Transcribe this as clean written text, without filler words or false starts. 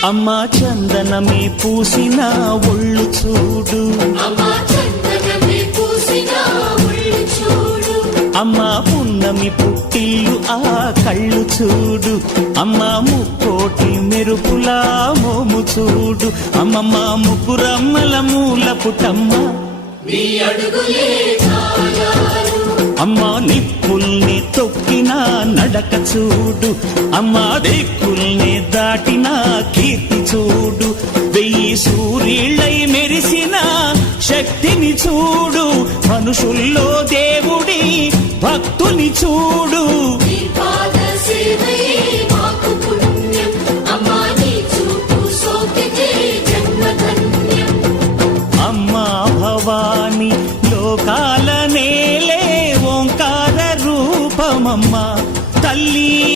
అమ్మా చందనమే పూసిన ఒళ్ళు చూడు, అమ్మా పున్నమి పుట్టిల్లు ఆ కళ్ళు చూడు, అమ్మా ముక్కోటి మెరుపులా మోము చూడు, అమ్మమ్మ ముగ్గురమ్మల మూల పుటమ్మ అమ్మా నిప్పుల్ని తొక్కిన నడక చూడు, అమ్మా దిక్కుల్ని దాటిన కీర్తి చూడు, 1000 సూర్యుళ్ళై మెరిసిన శక్తిని చూడు, మనుషుల్లో దేవుడి భక్తుని చూడు.